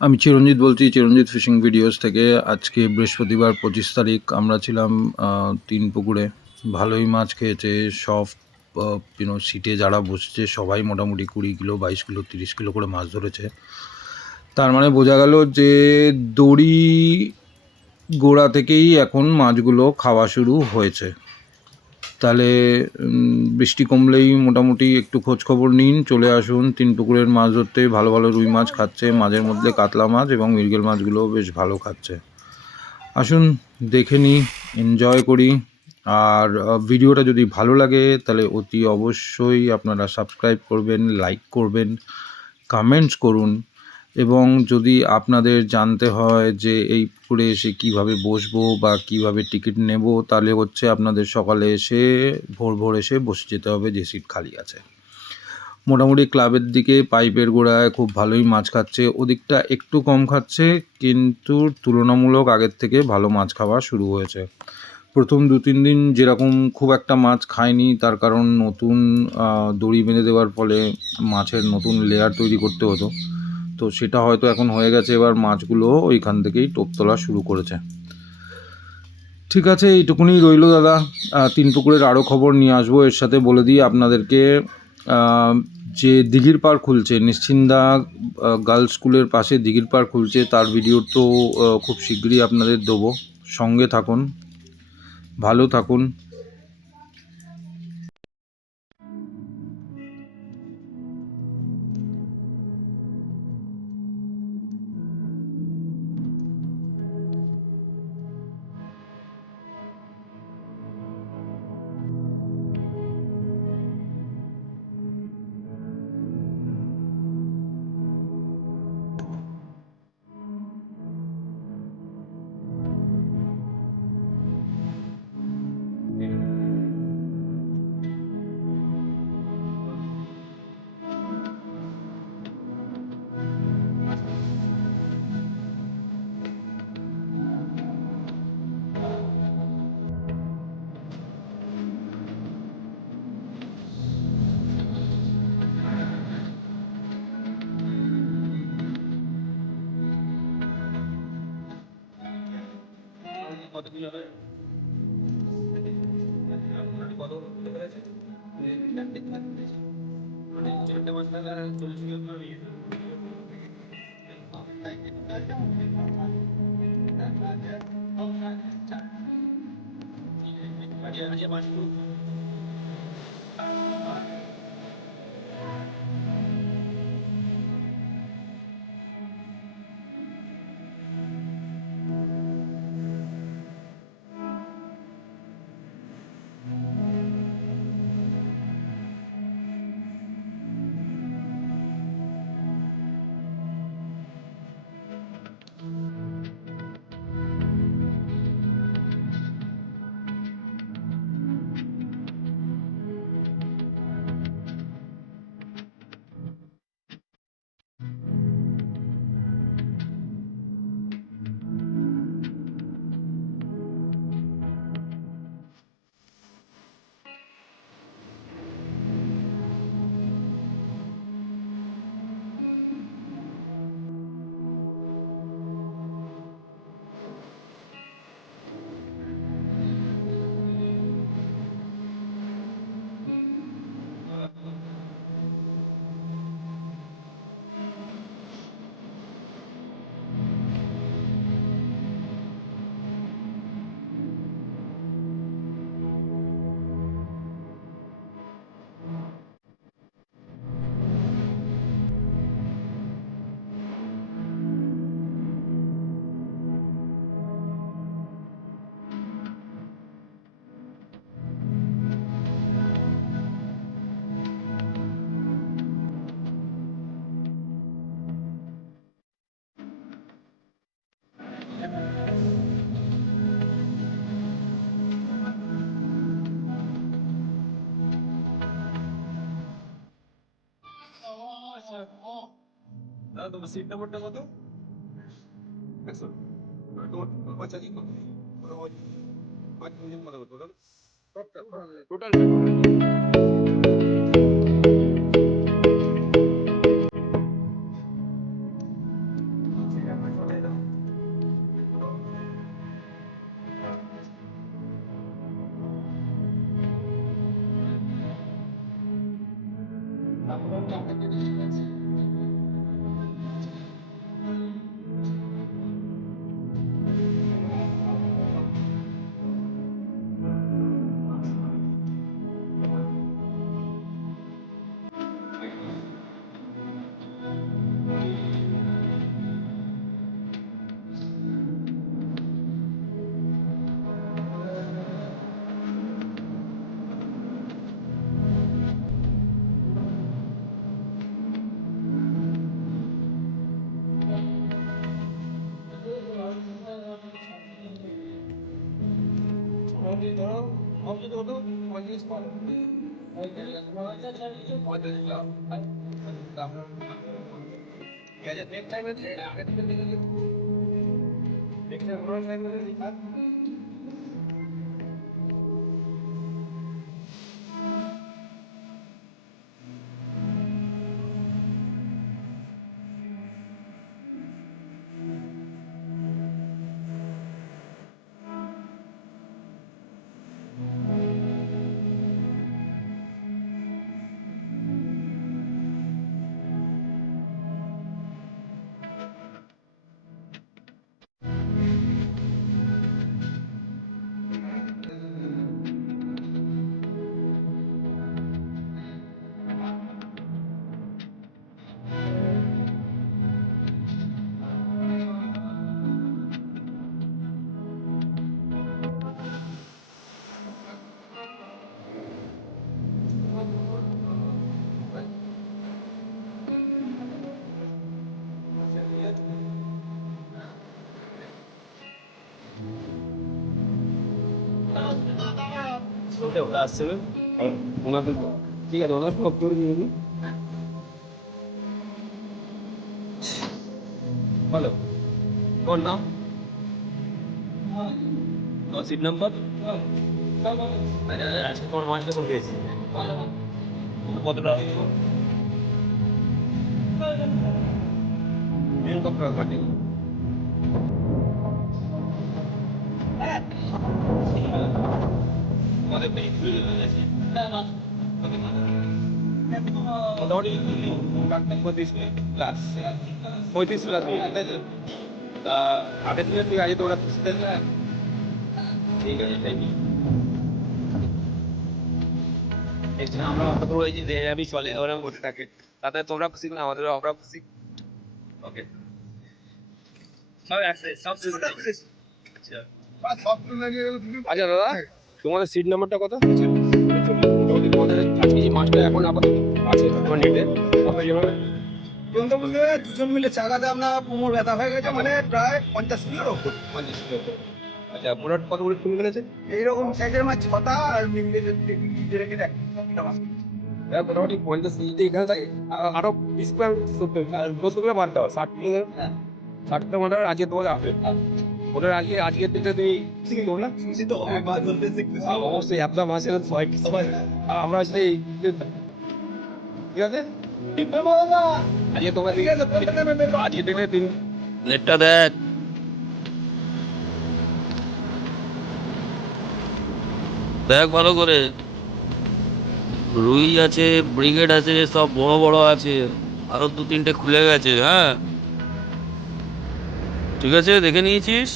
আমি চিরঞ্জিত বলছি, চিরঞ্জিত fishing videos থেকে। আজকে বৃহস্পতিবার 25 তারিখ। আমরা ছিলাম তিন পুকুরে। ভালোই মাছ খেয়েছে সব। সিটে যারা বসছে সবাই মোটামুটি 20 কিলো 22 কিলো 30 কিলো করে মাছ ধরেছে। তার মানে বোঝা গেল যে দড়ি গোড়া থেকেই এখন মাছগুলো খাওয়া শুরু হয়েছে। তাহলে বৃষ্টি কমলেই মোটামুটি একটু খোঁজ খবর নিন, চলে আসুন তিন পুকুরের মাছ ধরতে। ভালো ভালো রুই মাছ খাচ্ছে, মাঝের মধ্যে কাতলা মাছ এবং মৃগেল মাছগুলো বেশ ভালো খাচ্ছে। আসুন দেখে নিই, এনজয় করি। আর ভিডিওটা যদি ভালো লাগে তাহলে অতি অবশ্যই আপনারা সাবস্ক্রাইব করবেন, লাইক করবেন, কমেন্টস করুন। এবং যদি আপনাদের জানতে হয় যে এই পুকুরে এসে কীভাবে বসবো বা কীভাবে টিকিট নেব, তাহলে হচ্ছে আপনাদের সকালে এসে ভোর এসে বসে যেতে হবে যে সিট খালি আছে। মোটামুটি ক্লাবের দিকে পাইপের গোড়ায় খুব ভালোই মাছ খাচ্ছে, ওদিকটা একটু কম খাচ্ছে, কিন্তু তুলনামূলক আগের থেকে ভালো মাছ খাওয়া শুরু হয়েছে। প্রথম 2-3 দিন যেরকম খুব একটা মাছ খায়নি, তার কারণ নতুন দড়ি বেঁধে দেওয়ার ফলে মাছের নতুন লেয়ার তৈরি করতে হতো। তো সেটা হয়তো এখন হয়ে গেছে, এবার মাছগুলো ওইখান থেকেই টোপ তোলা শুরু করেছে। ঠিক আছে, এইটুকুনি রইল দাদা। তিন পুকুরের আরও খবর নিয়ে আসবো। এর সাথে বলে দিই আপনাদেরকে যে দিঘির পাড় খুলছে, নিশ্চিন্দা গার্লস স্কুলের পাশে দিঘির পাড় খুলছে, তার ভিডিও তো খুব শীঘ্রই আপনাদের দেবো। সঙ্গে থাকুন, ভালো থাকুন। তোমার সিট নাম্বারটা কত? টোটাল ওটা আসছে ওনাদের ঠিক আছে ওনার সব করে নিয়ে নিই বলো তোমার নাম সিট নাম্বার আজকে তোমার মাছটা কোন পেয়েছি কতটা মোটামুটি 35 প্লাস তা আগের দিনে তুই আগে দৌড়াচ্ছিস না ঠিক আছে তাই আমরা অন্তত ওই যে আমি চলে ওরকম করতে থাকে তাতে তোমরা খুশি না আমাদের আমরা খুশি ওকে আচ্ছা দাদা তোমাদের সিট নাম্বারটা কত তোমাদের আজকে এই মাছটা এখন আবার আছে তোমার নেটে দুজন মিলে চাকাতে আপনার কোমর ব্যথা হয়ে গেছে মানে প্রায় 50 কিলোর ওপর। আচ্ছা পুরোট কতগুলো ফুল মেরেছে এইরকম সাইজের মাছ ছটা আর মিলে রেখে দেখ মোটামুটি 50 মিনিটে এখানে থাকে আরো 20 গ্রাম 200 গ্রাম মারতে হবে 60 কিলো 60টা মারার আজকে তোমাদের আসবে ওটার আজকের দিনটা তুই শিখে গেল না তো মাছ ধরতে শিখতেছি অবশ্যই আপনার মাসে আমরা সেই ঠিক আছে আজকে তোমার আজকে দেখলে তিন নেটটা দেখ দেখ ভালো করে রুই আছে ব্রিগেড আছে সব বড় বড় আছে আরো 2-3টে খুলে গেছে হ্যাঁ ঠিক আছে দেখে নিয়েছিস